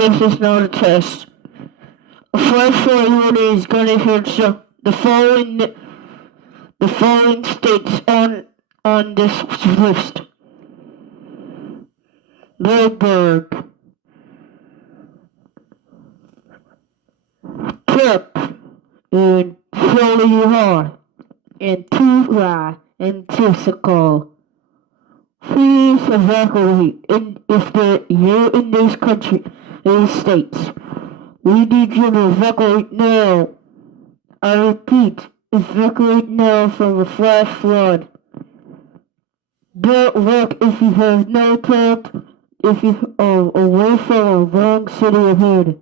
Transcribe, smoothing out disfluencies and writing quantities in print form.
this is not a test. A flash forward is gonna hit some the following states on this list. Goldberg, Kip, and Philly Hall, and Tula, and Tisical. Please evacuate if you're in this country, these states. We need you to evacuate now. I repeat, evacuate now from the flash flood. Don't look if you have no tap, if you are away from a wrong city ahead.